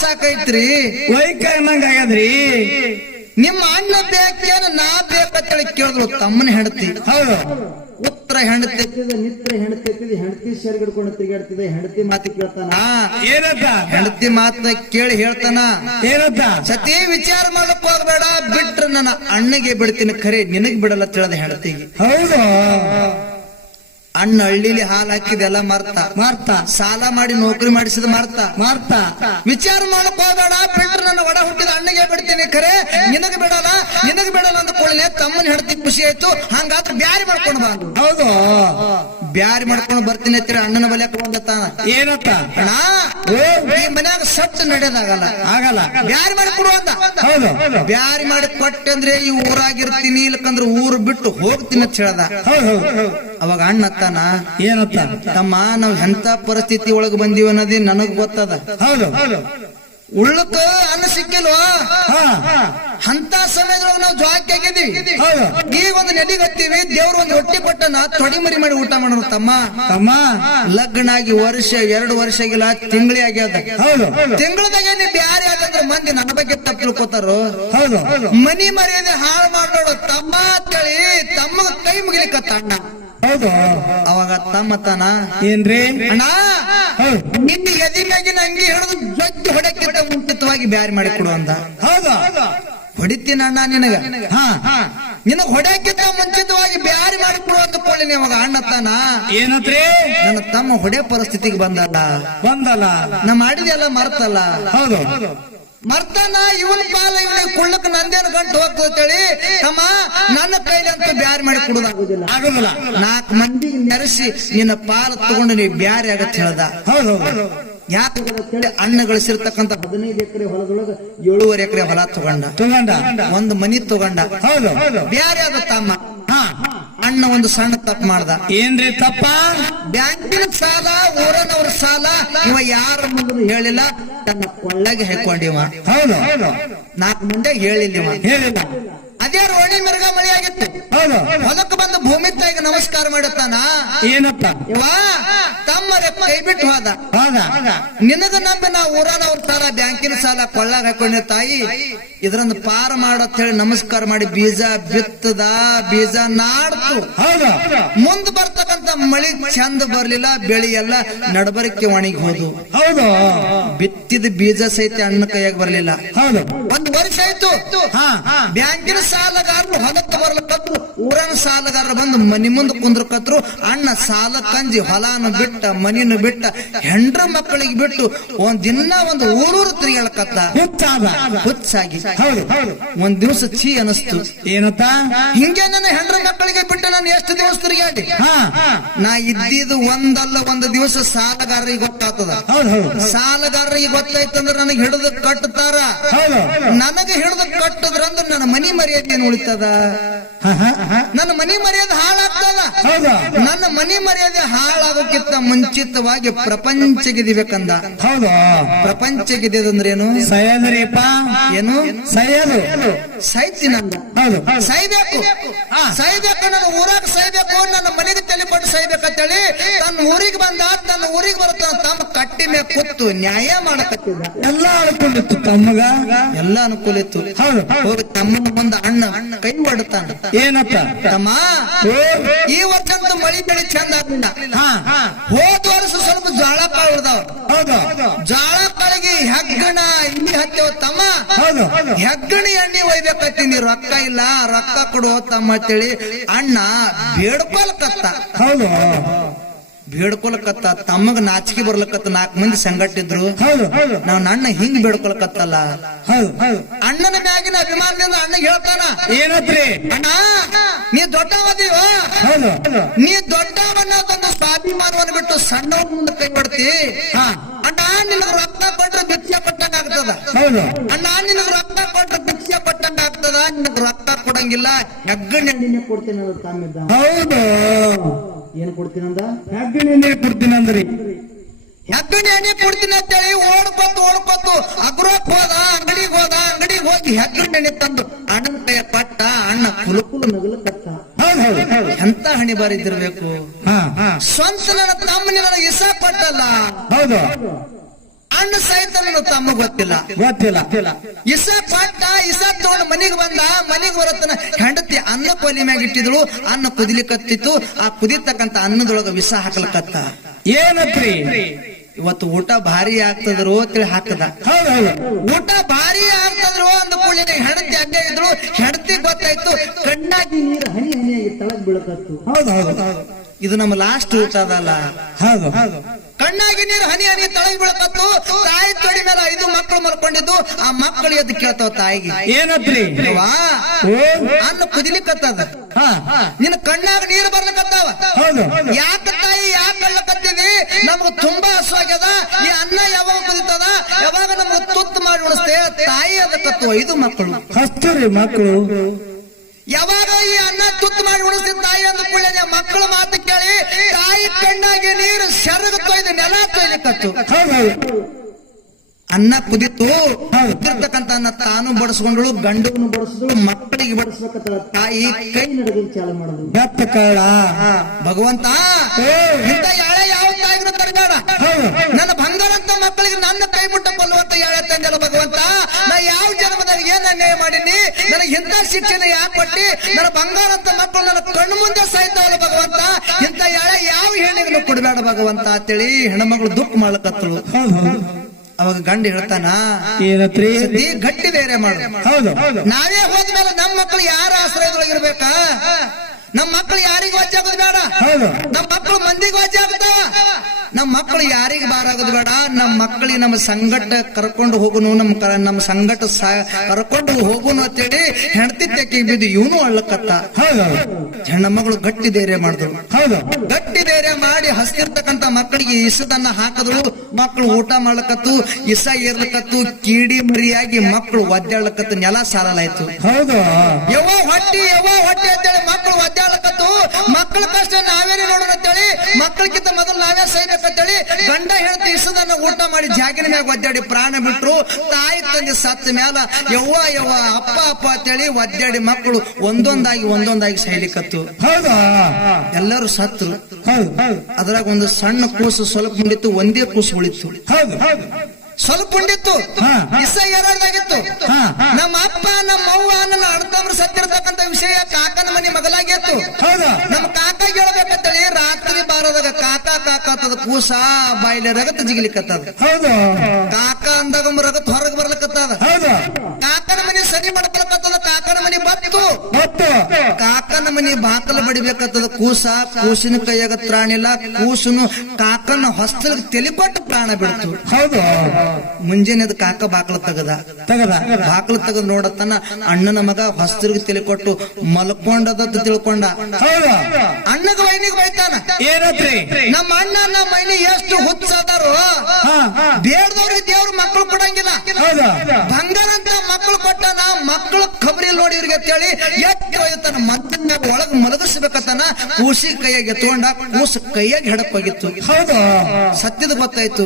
ಸಾಕೈತ್ರಿ, ವೈಕಂಗಾಗ್ಯದ್ರಿ. ನಿಮ್ಮ ಅಣ್ಣ ಬೇಕೇನ ನಾ ಬೇಕಂತೇಳಿ ಕೇಳಿದ್ರು ತಮ್ಮನ ಹೆಂಡತಿ. ಉತ್ತರ ಹೆಂಡತಿ ನಿತ್ರ ಹೆಂಡತಿ ಹೆಂಡತಿ ಸೇರಿ ಹಿಡ್ಕೊಂಡು ತಿರುಗಾಡ್ತಿದೆ. ಹೆಂಡತಿ ಮಾತು ಕೇಳ್ತಾನ, ಏನಂತ ಹೆಂಡತಿ ಮಾತ ಕೇಳಿ ಹೇಳ್ತಾನ, ಏನಂತ ಸತಿ ವಿಚಾರ ಮಾಡಕ್ ಹೋಗ್ಬೇಡ, ಬಿಟ್ರ ನನ್ನ ಅಣ್ಣಗೆ ಬಿಡ್ತೀನಿ, ಖರೆ ನಿನಗ್ ಬಿಡಲ್ಲ ತಿಳಿದ ಹೆಂಡತಿಗೆ. ಹೌದು, ಅಣ್ಣ ಹಳ್ಳಿಲಿ ಹಾಲು ಹಾಕಿದೆಲ್ಲ ಮಾರ್ತ ಸಾಲ ಮಾಡಿ ನೌಕರಿ ಮಾಡಿಸಿದ ಮಾರ್ತ ವಿಚಾರ ಮಾಡಕ್ ಹೋಗಬೇಡ, ಬಿಟ್ರೆ ನನ್ನ ಒಡ ಹುಟ್ಟಿದ ಅಣ್ಣಗೆ ಬಿಡ್ತೀನಿ, ಖರೆ ನಿನಗೆ ಬಿಡಲ್ಲ ಅಂದ ಕೂಡಲೇ ತಮ್ಮನ ಹೆಂಡತಿ ಖುಷಿ ಆಯ್ತು. ಹಂಗಾದ್ರೆ ಬ್ಯಾರಿ ಮಾಡ್ಕೊಂಡು ಬಂದು, ಹೌದು ಬ್ಯಾರಿ ಮಾಡ್ಕೊಂಡು ಬರ್ತೀನಿ ಅಂತ ಅಣ್ಣನ ಬಲಿಯಕ್ಕೆ ಬಂದತ್ತಾನ. ಏನತ್ತ ಅಣ್ಣ ಈ ಮನ್ಯಾಗ ಸಟ್ ನಡೆಯೋದಾಗಲ್ಲ, ಬ್ಯಾರಿ ಮಾಡಿ ಕೊಡು ಅಂತ. ಹೌದು, ಬ್ಯಾರಿ ಮಾಡಿ ಕೊಟ್ಟಂದ್ರೆ ಈ ಊರಾಗಿರ್ತೀನಿ, ಇಲ್ಲಕಂದ್ರೆ ಊರು ಬಿಟ್ಟು ಹೋಗ್ತೀನಿ ಅಂತ ಹೇಳ್ದ. ಅವಾಗ ಅಣ್ಣ ಏನತ್ತ ತಮ್ಮ ನಾವ್ ಎಂತ ಪರಿಸ್ಥಿತಿ ಒಳಗ ಬಂದೀವಿ ಅನ್ನೋದೇ ನನಗ್ ಗೊತ್ತದ. ಹೌದು, ಉಳ್ಳಕ ಅನ್ನ ಸಿಕ್ಕಿಲ್ವಾ, ಅಂತ ಸಮಯದೊಳಗ ನಾವು ಜಾಕಿ ಆಗಿದ್ದೀವಿ. ಈಗ ಒಂದು ನೆಡಿಗತ್ತೀವಿ, ದೇವ್ರ ಒಂದು ಹೊಟ್ಟಿ ಕೊಟ್ಟನ ತೊಡಿ ಮರಿ ಮಾಡಿ ಊಟ ಮಾಡೋರು. ತಮ್ಮ ಲಗ್ನ ಆಗಿ 2 ವರ್ಷ ಆಗಿಲ್ಲ, ತಿಂಗಳಿ ಆಗ್ಯದ. ತಿಂಗಳದಾಗ ನೀ ಬ್ಯಾರೆ ಆಗಂದ್ರೆ ಮಂದಿ ನನ್ನ ಬಗ್ಗೆ ತಪ್ಪು ತಿಳ್ಕೊತಾರು. ಹೌದು, ಮನಿ ಮರ್ಯಾದೆ ಹಾಳು ಮಾಡೋಡು ತಮ್ಮ ಅಂತೇಳಿ ತಮ್ಮಗ ಕೈ ಮುಗಿಲಿಕ್ಕತ್ತ ಅಣ್ಣ. ಹೌದು, ಅವಾಗ ತಮ್ಮ ತಾನ, ಏನ್ರಿ ಅಣ್ಣ ನಿನ್ನ ಎದಿನಾಗಿನ ಅಂಗಿ ಹಿಡಿದು ಜೊದ್ದು ಹೊಡಕ್ಕಿಂತ ಮುಂಚಿತವಾಗಿ ಬ್ಯಾರಿ ಮಾಡಿ ಕೊಡು ಅಂದ. ಹೌದು, ಹೊಡಿತೀನಿ ಅಣ್ಣ ನಿನಗ್ ಹೊಡೆಯಕ್ಕಿಂತ ಮುಂಚಿತವಾಗಿ ಬ್ಯಾರಿ ಮಾಡಿ ಕೊಡು ಅಂತ ಕೊಳ್ಳಿ. ಅವಾಗ ಅಣ್ಣ ತಾನ, ಏನಂತ್ರಿ ನನ್ನ ತಮ್ಮ ಹೊಡೆ ಪರಿಸ್ಥಿತಿಗೆ ಬಂದಲ್ಲ, ನಾ ಮಾಡಿದೆಲ್ಲ ಮರ್ತಲ್ಲ. ಹೌದು, ಮರ್ತಾನ ಇವನ್ ಪಾಲ ಇವನಿಗೆ ಕುಳ್ಳಕ್ ನಂದೇನು ಗಂಟು ಹೋಗ್ತೇಳಿ ತಮ್ಮ ನನ್ನ ಕೈಲಂತೂ ಬ್ಯಾರಿ ಮಾಡಿ ಕೊಡುದಾಗುದಿಲ್ಲ. 4 ಮಂದಿಗೆ ನೆರೆಸಿ ನಿನ್ನ ಪಾಲ ತಗೊಂಡು ನೀವು ಬ್ಯಾರಿ ಆಗತ್ತೆ ಹೇಳ್ದ. ಯಾಕೆ ಅಣ್ಣ ಗಳಿಸಿರ್ತಕ್ಕಂತ 15 ಎಕರೆ ಹೊಲದೊಳಗ 7.5 ಎಕರೆ ಹೊಲ ತಗೊಂಡ, ಒಂದು ಮನಿ ತಗೊಂಡ. ಬ್ಯಾರೆ ಆದ ತಮ್ಮ ಅಣ್ಣ ಒಂದು ಸಣ್ಣ ತಪ್ಪು ಮಾಡ್ದ. ಏನ್ರಿ ತಪ್ಪ? ಬ್ಯಾಂಕಿನ ಸಾಲ, ಊರನವ್ರ ಸಾಲ ಇವ ಯಾರ ಮುಂದೆ ಹೇಳಿಲ್ಲ, ತನ್ನ ಕೊಳ್ಳಗೆ ಹಾಕೊಂಡಿವ. ಹೌದು 4 ಮಂದಿ ಹೇಳಿಲ್ಲ ಹೇಳಿಲ್ಲ. ಅದೇ ರೋಣಿ ಮಿರ್ಗ ಮಳೆ ಆಗಿತ್ತು. ಹೌದು ಹೊಲಕ್ಕೆ ಬಂದು ಭೂಮಿ ತಾಯಿಗೆ ನಮಸ್ಕಾರ ಮಾಡುತ್ತಾನ. ಏನಪ್ಪ? ಇವ ತಮ್ಮರ ಕೈ ಬಿಟ್ಟು ಹೋದ. ನಿನಗ ನಂಬಿ ನಾ ಊರನವ್ರ ಸಾಲ, ಬ್ಯಾಂಕಿನ ಸಾಲ ಕೊಳ್ಳಾಗ ಹಾಕೊಂಡ ತಾಯಿ, ಇದ್ರಂದು ಪಾರ ಮಾಡತ್ ಹೇಳಿ ನಮಸ್ಕಾರ ಮಾಡಿ ಬೀಜ ಬಿತ್ತದ, ಬೀಜ ನಾಡ್ತು. ಹೌದು ಮುಂದ್ ಬರ್ತಕ್ಕಂತ ಮಳಿ ಚಂದ ಬರ್ಲಿಲ್ಲ, ಬೆಳಿ ಎಲ್ಲ ನಡಬರಿಕೆ ಒಣಗಿ ಹೋದು. ಹೌದು ಬಿತ್ತಿದ ಬೀಜ ಸಹಿತ ಅಣ್ಣ ಕೈಯಾಗ ಬರ್ಲಿಲ್ಲ. ಹೌದು 1 ವರ್ಷ ಆಯ್ತು. ಬ್ಯಾಂಕಿನ ಸಾಲಗಾರರು ಹೊಲಕ್ಕೆ ಬರ್ಲಕತ್ರು, ಊರನ ಸಾಲಗಾರರು ಬಂದು ಮನಿ ಮುಂದೆ ಕುಂದ್ರಕತ್ರು. ಅಣ್ಣ ಸಾಲ ಕಂಜಿ ಹೊಲಾನು ಬಿಟ್ಟ, ಮನಿನು ಬಿಟ್ಟ, ಹೆಂಡ್ರ ಮಕ್ಕಳಿಗೆ ಬಿಟ್ಟು ದಿನ ಒಂದು ಊರೂರು ತಿರುಗಾಳಕತ್ತ. ಹುಚ್ಚಾಗಿ ಒಂದ್ ದಿವಸ ಛೀ ಅನಿಸ್ತು. ಏನತ್ತ? ಹಿಂಗೆ ನನ್ನ ಹೆಂಡ್ರ ಮಕ್ಕಳಿಗೆ ಬಿಟ್ಟು ನಾನು ಎಷ್ಟು ದಿವಸ ತಿರುಗಾಡಿ. ನಾ ಇದ್ದಿದ್ದು ಒಂದಲ್ಲ ಒಂದು ದಿವಸ ಸಾಲಗಾರರಿಗೆ ಗೊತ್ತಾಗ್ತದ. ಸಾಲಗಾರರಿಗೆ ಗೊತ್ತಾಯ್ತಂದ್ರ ನನಗೆ ಹಿಡಿದು ಕಟ್ಟತಾರ. ನನಗೆ ಹಿಡಿದು ಕಟ್ಟದ್ರಂದ್ರ ನನ್ನ ಮನಿ ಮರ್ಯಾದೆ ಉಳಿತದ, ನನ್ನ ಮನಿ ಮರ್ಯಾದೆ ಹಾಳಾಗ್ತದ. ನನ್ನ ಮನಿ ಮರ್ಯಾದೆ ಹಾಳಾಗೋಕ್ಕಿಂತ ಮುಂಚಿತವಾಗಿ ಪ್ರಪಂಚ ಗೆದಿಬೇಕಂದ. ಹೌದು ಪ್ರಪಂಚ ಗೆದ್ದಿದಂದ್ರೆ ಏನು? ಸಹ್ಯದ್ರಿಪ್ಪ. ಏನು ಸಹ್ಯದು? ಸಾಯ್ತೀನಂದ. ಹೌದು ಸಾಯ್ಬೇಕು, ಸಾಯ್ಬೇಕು, ನನ್ನ ಊರಾಗ ಸಾಯ್ಬೇಕು, ನನ್ನ ಮನೆಗೆ ತಲೆ ಕೊಟ್ಟು ಸಾಯ್ಬೇಕಂತೇಳಿ ತನ್ನ ಊರಿಗೆ ಬಂದ. ತನ್ನ ಊರಿಗೆ ಬರುತ್ತ ತಮ್ಮ ಕಟ್ಟಿ ಮೇಲೆ ಕೂತು ನ್ಯಾಯ ಮಾಡಕತ್ತಿದ್ದ. ಎಲ್ಲ ಅನುಕೂಲಿತ್ತು ತಮ್ಮಗ, ಎಲ್ಲ ಅನುಕೂಲ ಇತ್ತು. ಹೋಗಿ ತಮ್ಮನ ಮುಂದ ಅಣ್ಣ ಕೈ ಹೊಡ್ತಾನ. ಏನಪ್ಪ? ತಮ್ಮ, ಈ ವರ್ಷ ಅಂತೂ ಮಳಿ ಬೆಳಿ ಚಂದ ಆಗ್ಲಿಲ್ಲ. ಹೋದ ವರ್ಷ ಸ್ವಲ್ಪ ಜೋಳ ಕಾಳು ಉಳ್ದಾವ. ಜೋಳ ಕಾಳಿಗೆ ಹೆಗ್ಗಣ ಇಲ್ಲಿ ಹತ್ತೇವ ತಮ್ಮ. ಹೆಗ್ಗಣ ಎಣ್ಣೆ ಒಯ್ಬೇಕತ್ತೀನಿ, ರೊಕ್ಕ ಇಲ್ಲ, ರೊಕ್ಕ ಕೊಡು ತಮ್ಮ ಅಂತೇಳಿ ಅಣ್ಣ ಬೇಡ್ಕೊಲ್ಕತ್ತ. ಹೌದು ಬೇಡ್ಕೊಲ್ಕತ್ತ. ತಮ್ಮಗ ನಾಚಿಕೆ ಬರ್ಲಕತ್ತ. 4 ಮಂದಿ ಸಂಗಟ್ಟಿದ್ರು. ನಾವ್ ಅಣ್ಣ ಹಿಂಗ್ ಬೇಡ್ಕೊಲ್ಕತ್ತಲ್ಲ. ಅಣ್ಣನ ಮ್ಯಾಗಿನ ಅಭಿಮಾನದಿಂದ ಅಣ್ಣ ಹೇಳ್ತಾನ. ಏನತ್ರಿ? ಅಣ್ಣ, ನೀ ದೊಡ್ಡವದೀವ, ನೀ ದೊಡ್ಡವನ್ನೋದೊಂದು ಸ್ವಾಭಿಮಾನವನ್ನು ಬಿಟ್ಟು ಸಣ್ಣವ್ರ ಮುಂದೆ ಕೈ ಬಿಡ್ತಿ. ಅಣ್ಣ, ನಿನಗ ರೊಕ್ಕ ಕೊಟ್ರೆ ಭಿಕ್ಷೆ ಕೊಟ್ಟಂಗ ಆಗ್ತದ. ಅಣ್ಣ, ನಿನಗ ರೊಕ್ಕ ಕೊಟ್ರೆ ಭಿಕ್ಷೆ ಕೊಟ್ಟಂಗ ಆಗ್ತದ. ನಿನಗ ರೊಕ್ಕ ಕೊಡಂಗಿಲ್ಲ, ಹೆಗ್ಗಣ ಎಣ್ಣೆ ಕೊಡ್ತೀನಿ ಅಂತ ತಮ್ಮಿದ್ದ. ಹೌದು. ಏನ್ ಕೊಡ್ತೀನಂದ? ಹೆಗ್ಗಣ ಎಣ್ಣೆ ಕೊಡ್ತೀನಂದ್ರಿ. ಹೆಗ್ಗಣ ಎಣ್ಣೆ ಕೊಡ್ತೀನಿ ಅಂತೇಳಿ ಓಡ್ಕೊತ್ತು ಅಗ್ರೋಕ್ ಹೋದ, ಅಂಗಡಿಗೆ ಹೋಗಿ ಹೆಗ್ಗಣ ಎಣ್ಣೆ ತಂದು ಅಣ್ಣನ ಕೈಯ ಪಟ್ಟ. ಅಣ್ಣ ಕುಲುಕುಲು ನಗಲಕತ್ತ. ಎಂತ ಹಣಿ ಬಾರಿದಿರ್ಬೇಕು. ಸ್ವಂತ ನನ್ನ ತಮ್ಮನಿ ನನಗೆ ಇಸ ಕೊಟ್ಟಲ್ಲ. ಹೌದು. ಅಣ್ಣ ಸಹಿತ ನನ್ನ ತಮ್ಮ ಗೊತ್ತಿಲ್ಲ. ಇಸ ಕೊಟ್ಟ, ಇಸ ತಗೊಂಡು ಮನಿಗೆ ಬಂದ. ಮನಿಗೆ ಬರತನ ಹೆಂಡತಿ ಅನ್ನ ಕೊಲಿ ಮ್ಯಾಗ ಇಟ್ಟಿದ್ರು. ಅನ್ನ ಕುದಿಲಿಕತ್ತಿತ್ತು. ಆ ಕುದಿತಕ್ಕಂತ ಅನ್ನದೊಳಗ ವಿಷ ಹಾಕಲಕತ್ತ. ಏನತ್ರಿ? ಇವತ್ತು ಊಟ ಭಾರಿ ಆಗ್ತದ್ರು ಅಂತೇಳಿ ಹಾಕದ. ಊಟ ಭಾರಿ ಆಗ್ತದ್ರು ಅಂದ ಕೂಡಲೇ ಹೆಂಡತಿ ಅಡ್ಡ ಇದ್ರು. ಹೆಂಡತಿ ಗೊತ್ತಾಯ್ತು, ಕಣ್ಣಾಗಿ ನೀರು ಹನಿ ಹನಿಯಾಗಿ ತಳಗ್ ಬೀಳಕತ್ತು. ಇದು ನಮ್ಮ ಲಾಸ್ಟ್ ಊಟ ಅದಲ್ಲ. ಕಣ್ಣಾಗಿ ನೀರು ಹನಿ ಹನಿ ತಳಗ್ ಬೀಳಕತ್ತು. ತಾಯಿ ತೊಡಿ ಮೇಲೆ 5 ಮಕ್ಕಳು ಮಲ್ಕೊಂಡಿದ್ದು. ಆ ಮಕ್ಕಳು ಎದ್ದು ಕೇಳ್ತಾವ ತಾಯಿಗೆ. ಏನತ್ರಿ? ಅನ್ನ ಕುದಿಲಿಕತ್ತದ, ನಿನ್ನ ಕಣ್ಣಾಗ ನೀರು ಬರ್ಲಕತ್ತಾವ. ಯಾಕ ತಾಯಿ, ಯಾಕೆ ಕಳ್ಳಕತ್ತಿದಿ? ನಮಗ ತುಂಬಾ ಹಸುವಾಗ್ಯದ. ಈ ಅನ್ನ ಯಾವಾಗ ಕುದಿತದ, ಯಾವಾಗ ನಮಗ ತುತ್ತು ಮಾಡಿ ಉಣಿಸ್ತೇ? ತಾಯಿ ಅದಕ್ಕತ್ತು 5 ಮಕ್ಕಳು ಹಸ್ತರಿ ಮಕ್ಕಳು. ಯಾವಾಗ ಈ ಅನ್ನ ತುತ್ತು ಮಾಡಿ ಉಣಿಸ್ತಿದ್ದ ತಾಯಿ ಅಂದ ಕೂಡಲೇ ಮಕ್ಕಳು ಮಾತು ಕೇಳಿ ತಾಯಿ ಕಣ್ಣಾಗಿ ನೀರು ಶರಗ ತೊಯ್ದು ನೆಲ ತೊಯ್ಲಿಕತ್ತು. ಅನ್ನ ಕುದಿತು. ಕುದಿರ್ತಕ್ಕಂತ ಅನ್ನ ತಾನು ಬಡಿಸ್ಕೊಂಡಳು, ಗಂಡನ್ನು ಬಡಿಸಿದ್ರು, ಮಕ್ಕಳಿಗೆ ಬಡಿಸ್ಬೇಕತ್ತ. ತಾಯಿ ಕೈ ನಡಗಲು ಚಾಲು ಮಾಡುದು. ಬೆತ್ತಕಾಳ ಭಗವಂತ, ಇಂಥ ಯಾಳೆ ಯಾವ ತಾಯಿಗೂ ತರಬೇಡ. ನನ್ನ ಬಂಗಾರ ಅಂತ ಮಕ್ಕಳಿಗೆ ನನ್ನ ಕೈ ಮುಟ್ಟ ಕೊಲ್ಲುವಂತ ಯಾಳೆ ತಂದೆಲ್ಲ ಭಗವಂತ. ನಾ ಯಾವ ಜನ್ಮದಲ್ಲಿ ಏನ್ ಅನ್ಯಾಯ ಮಾಡೀನಿ? ನನಗೆ ಇಂಥ ಶಿಕ್ಷಣ ಯಾಕೆ ಕೊಟ್ಟಿ? ನನ್ನ ಬಂಗಾರ ಅಂತ ಮಕ್ಕಳು ನನ್ನ ಕಣ್ಣು ಮುಂದೆ ಸಾಯ್ತಾವಲ್ಲ ಭಗವಂತ. ಇಂಥ ಯಾಳೆ ಯಾವ ಹೆಣ್ಣಿಗೂ ಕೊಡಬೇಡ ಭಗವಂತ ಅಂತೇಳಿ ಹೆಣ್ಮಗಳು ದುಃಖ ಮಾಡ್ಲಕತ್ತಳು. ಅವಾಗ ಗಂಡ ಹೇಳ್ತಾನ, ಏನತ್ರಿ? ಗಟ್ಟಿ ಧೈರ್ಯ ಮಾಡು. ನಾವೇ ಹೋದ್ಮೇಲೆ ನಮ್ಮ ಮಕ್ಕಳು ಯಾರ ಆಶ್ರಯದೊಳಗಿರ್ಬೇಕಾ? ನಮ್ಮ ಮಕ್ಕಳು ಯಾರಿಗೂ ವಾಚ್ ಆಗೋದು ಬೇಡ. ನಮ್ಮ ಮಕ್ಕಳು ಮಂದಿಗೆ ವಾಚ್ ಆಗ್ತಾವ. ನಮ್ಮ ಮಕ್ಕಳು ಯಾರಿಗೆ ಬಾರಾಗದು ಬೇಡ, ನಮ್ಮ ಮಕ್ಕಳಿಗೆ ನಮ್ಮ ಸಂಗಟ ಕರ್ಕೊಂಡು ಹೋಗುನು, ನಮ್ಮ ಸಂಗಟ ಕರ್ಕೊಂಡು ಹೋಗುನು ಅಂತೇಳಿ ಹೆಂಡತಿ ತೆಕ್ಕಿಗೆ ಬಿದ್ದು ಇವನು ಅಳ್ಳಕತ್ತ. ಹೆಣ್ಣ ಮಗಳು ಗಟ್ಟಿ ಧೈರ್ಯ ಮಾಡಿದ್ರು. ಗಟ್ಟಿ ಧೈರ್ಯ ಮಾಡಿ ಹಸ್ತಿರ್ತಕ್ಕಂತ ಮಕ್ಕಳಿಗೆ ಇಸದನ್ನ ಹಾಕಿದ್ರು. ಮಕ್ಕಳು ಊಟ ಮಾಡ್ಲಕತ್ತು, ಇಸ ಏರ್ಲಕತ್ತು, ಕೀಡಿ ಮರಿಯಾಗಿ ಮಕ್ಕಳು ಒದ್ದಾಡ್ಲಕತ್ತು, ನೆಲ ಸಾಲಾಯ್ತು. ಯವ್ವ ಹೊಟ್ಟಿ ಅಂತೇಳಿ ಮಕ್ಕಳು ಒದ್ದಾಡ್ಲಕತ್ತು. ಮಕ್ಕಳ ಕಷ್ಟ ನಾವೇನೇ ನೋಡೋಣ ಅಂತೇಳಿ ಮಕ್ಕಳಿಗಿಂತ ಮೊದಲು ನಾವೇ ಸೈಬೇಕಂತೇಳಿ ಗಂಡ ಹೇಳ್ತಿ ಇಸದನ್ನ ಊಟ ಮಾಡಿ ಜಾಗಿನ ಮ್ಯಾಗ ಒದ್ದಾಡಿ ಪ್ರಾಣ ಬಿಟ್ರು. ತಾಯಿ ತಂದೆ ಸತ್ತ ಮ್ಯಾಲ ಯವ್ವ ಅಪ್ಪ ಅಂತೇಳಿ ಒದ್ದಾಡಿ ಮಕ್ಕಳು ಒಂದೊಂದಾಗಿ ಸೈಲಿಕತ್ತು. ಎಲ್ಲರೂ ಸತ್ರು. ಅದ್ರಾಗ ಒಂದು ಸಣ್ಣ ಕೂಸು ಸ್ವಲ್ಪ ಮುಂಡಿತ್ತು, ಒಂದೇ ಕೂಸು ಉಳಿತು. ಸ್ವಲ್ಪ ಉಂಡಿತ್ತು, ಇಸ ಎರಡಾಗಿತ್ತು. ನಮ್ಮ ಅಪ್ಪ ನಮ್ಮ ಅವ್ವ ನನ್ನ ಅಡ್ತಂಬ್ರ ಸತ್ತಿರ್ತಕ್ಕಂಥ ವಿಷಯ ಕಾಕನ ಮನೆ ಮಗಲಾಗಿತ್ತು. ನಮ್ಮ ಕಾಕ ಹೇಳ್ಬೇಕಂತೇಳಿ ರಾತ್ರಿ ಬಾರದಾಗ ಕಾಕ ಅಂತದ ಕೂಸ ಬಾಯಿಲೆ ರಗತ್ ಜಿಗಿಲಿಕತ್ತದ. ಕಾಕ ಅಂದಾಗ ರಗತ್ ಹೊರಗೆ ಬರ್ಲಕತ್ತದ. ಕಾಕನ ಮನೆ ಸನಿ ಮಾಡ್ಕೊಳಕತ್ತದ. ಕಾಕನ ಮನೆ ಬತ್ತು, ಕಾಕನ ಮನೆ ಬಾಕಲು ಬಡಿಬೇಕತ್ತದ. ಕೂಸಿನ ಕೈಯಾಗ ತ್ರಾಣಿಲ್ಲ. ಕೂಸನು ಕಾಕನ ಹೊಸ್ತಲ್ ತೆಲಿಕೊಟ್ಟು ಪ್ರಾಣ ಬಿಡ್ತು. ಮುಂಜಾನೆ ಅದು ಕಾಕ ಬಾಕಲ ತೆಗದ ನೋಡತನ ಅಣ್ಣನ ಮಗ ಹೊಸ್ತರಿಗೆ ತಿಳಿಕೊಟ್ಟು ಮಲ್ಕೊಂಡದ ತಿಳ್ಕೊಂಡ. ಅಣ್ಣಗ ವೈನಿಗೆ ಬೈತಾನ, ಏನತ್ರಿ ನಮ್ಮ ಅಣ್ಣ ನಮ್ಮ ಮೈನಿ ಎಷ್ಟು ಹುಚ್ಚದಾರು, ಬೇಡದವ್ರಿಗೆ ದೇವ್ರ ಮಕ್ಕಳು ಕೊಡಂಗಿಲ್ಲ, ಬಂಗಾರ ಅಂತ ಮಕ್ಕಳು ಕೊಟ್ಟಾನ, ಮಕ್ಕಳು ಖಬರಿ ನೋಡಿ ಇವ್ರಿಗೆ ಅಂತೇಳಿ ಎತ್ತು ಒಯ್ತಾನ. ಮತ್ತನ್ನ ಒಳಗ್ ಮಲಗಿಸ್ಬೇಕತ್ತಾನ. ಕೂಸಿ ಕೈಯಾಗ ಎತ್ಕೊಂಡ, ಕೂಸು ಕೈಯಾಗ ಹೆಡಪ್ಪಾಗಿತ್ತು. ಸತ್ಯದ ಗೊತ್ತಾಯ್ತು.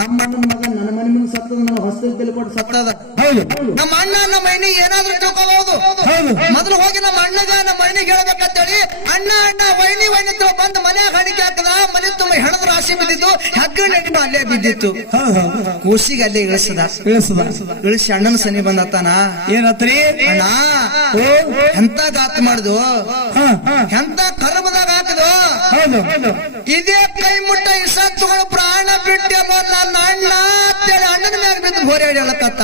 ನಮ್ಮ ಮಗ ನನ್ನ ಮನೆ ಮುಂದೆ ಸತ್ತದ, ನನ್ನ ಹೊಸದಲ್ಲಿ ತಿಳ್ಕೊಂಡು ಸತ್ತದ. ನಮ್ಮ ಅಣ್ಣ ನಮ್ಮ ಮೈನಿ ಏನಾದ್ರೂ ತಿಳ್ಕೋಬಹುದು. ಮೊದಲು ಹೋಗಿ ನಮ್ಮ ಅಣ್ಣಗ ನಮ್ಮ ಮೈನಿಗೆ ಹೇಳ್ಬೇಕಂತೇಳಿ ಅಣ್ಣ ವೈನಿ ಬಂದು ಮನ್ಯಾಗ ಹಣಿಕೆ ಹಾಕದ. ಮನೆ ತುಂಬ ಹೆಣದ ರಾಶಿ ಬಿದ್ದಿದ್ದು, ಹೆಗ್ಗಣ ಅಲ್ಲೇ ಬಿದ್ದಿತ್ತು. ಕೂಸಿಗೆ ಅಲ್ಲೇ ಇಳಿಸಿ ಅಣ್ಣನ ಸನಿ ಬಂದತ್ತಾನ. ಏನತ್ರಿ ಅಣ್ಣ ಎಂತ ಗಾತ ಮಾಡುದು, ಎಂತ ಕರ್ಮದಾಗ ಹಾಕದು, ಇದೇ ಕೈ ಮುಟ್ಟ ಇಸ ತಗೊಂಡು ಪ್ರಾಣ ಬಿಟ್ಟೆಮೋ ನನ್ನ ಅಣ್ಣ ಅಂತೇಳಿ ಅಣ್ಣನ ಮ್ಯಾಗ ಬಿದ್ದು ಬೋರ್ಯಾಡಿ ಹೇಳಕತ್ತ.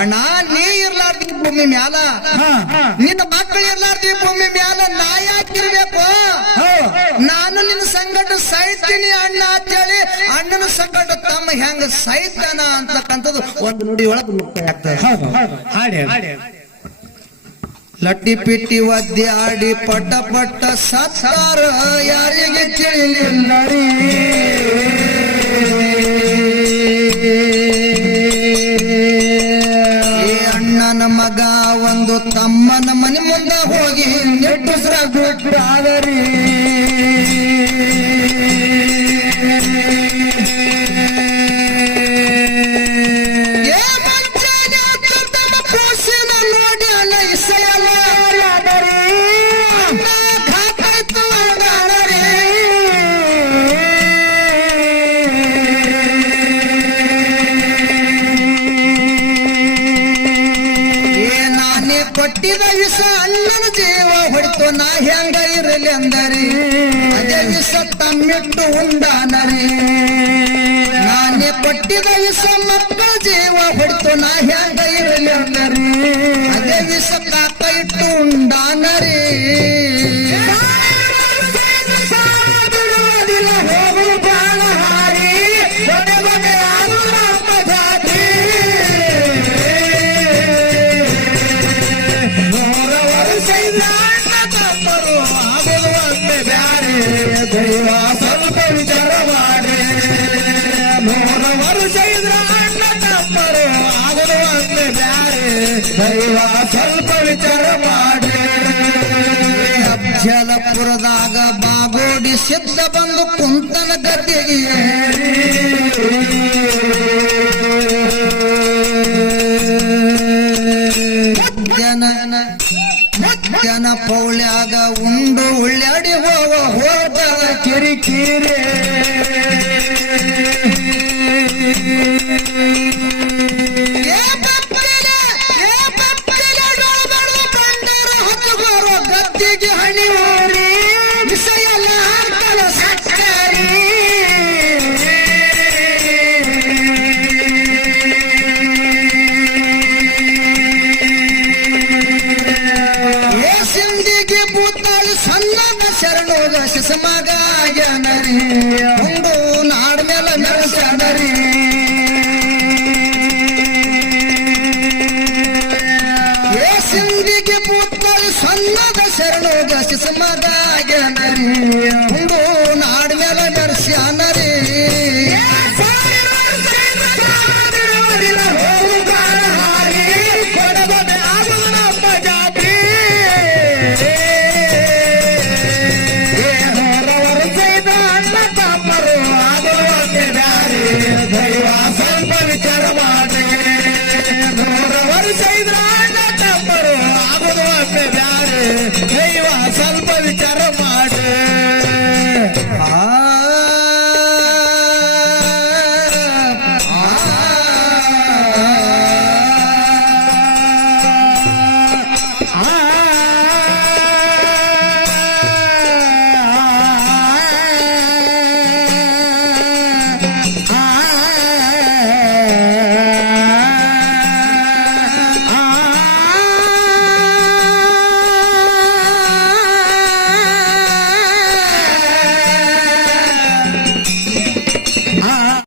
ಅಣ್ಣ ನೀ ಇರ್ಲಾರ್ದಿ ಭೂಮಿ ಮ್ಯಾಲ, ನಿನ್ನ ಮಕ್ಕಳು ಇರ್ಲಾರ್ದಿ ಭೂಮಿ ಮ್ಯಾಲ ನಾ ಯಾಕಿರ್ಬೇಕು, ನಾನು ನಿನ್ನ ಸಂಗಟ ಸಾಯ್ತೀನಿ ಅಣ್ಣ ಅಂತೇಳಿ ಅಣ್ಣನ ಸಂಗಟ ತಮ್ಮ ಹೆಂಗ ಸಾಯ್ತಾನ ಅಂತಕ್ಕಂಥದ್ದು ಒಂದು ನುಡಿ ಒಳಗೆ ಮುಕ್ತಾಯ ಆಗ್ತದೆ. ಲಟ್ಟಿ ಪಿಟ್ಟಿ ಒದ್ದೆ ಆಡಿ ಪಟ್ಟ ಸತ್ತಾರ ಯಾರಿಗೆ ತಿಳಿಲಿಲ್ಲ ರೀ. ಅಣ್ಣನ ಮಗ ಒಂದು ತಮ್ಮನ ಮನೆ ಮುಂದೆ ಹೋಗಿ ನೆಟ್ಟುಸ್ರ ಬಿಟ್ಟಾದರಿ. ಕೊಟ್ಟಿದ ವಿಷ ಅಣ್ಣನ ಜೀವ ಹೊಡಿತು, ನಾ ಹೆಂಗ ಇರಲಿ ಅಂದರಿ. ಅದೇ ವಿಷ ತಮ್ಮಿಟ್ಟು ಉಂಡಾನರಿ. ನಾನೇ ಕೊಟ್ಟಿದ ವಿಷ ಮಕ್ಕಳ ಜೀವ ಹೊಡಿತು, ನಾ ಹೆಂಗ ಇರಲಿ ಅಂದರಿ. ಅದೇ ವಿಷ ಕಾಕ ಇಟ್ಟು ಉಂಡಾನರಿ. ಹೋಗಲು ಬಾಳ ಹಾರಿ ದೈವ ಸ್ವಲ್ಪ ವಿಚಾರ ಮಾಡಿ. 100 ವರ್ಷ ಇದ್ರ ಅಣ್ಣ ತಮ್ಮರು ಆಗಲು ಅಂದೆ ಬ್ಯಾರೆ. ದೈವ ಸ್ವಲ್ಪ ವಿಚಾರ ಮಾಡಿ. ಅಫ್ಜಲಪುರದಾಗ ಬಾಗೋಡಿ ಸಿದ್ಧ ಬಂದು ಕುಂತನ ಗದ್ದೆಗೆ ಏರಿ. ಜನ ಪೌಳ್ಯಾಗ ಉಂಡು ಉಳ್ಳಾಡಿ ಹೋದ ಕಿರಿಕಿರಿ. ಗದ್ದಿಗೆ ಹಣಿ ಊರಿ ವಿಷಯಲ್ಲ ಹಾಕಲ ಸಕ್ಕರಿ. ಸಿಂದಿಗೆ ಬೂತಾಳು ಸಣ್ಣದ ಶರಣೋದ ಶಿಸಮಗ ಜನರಿ. ಮಗ ಗೆಳರಿ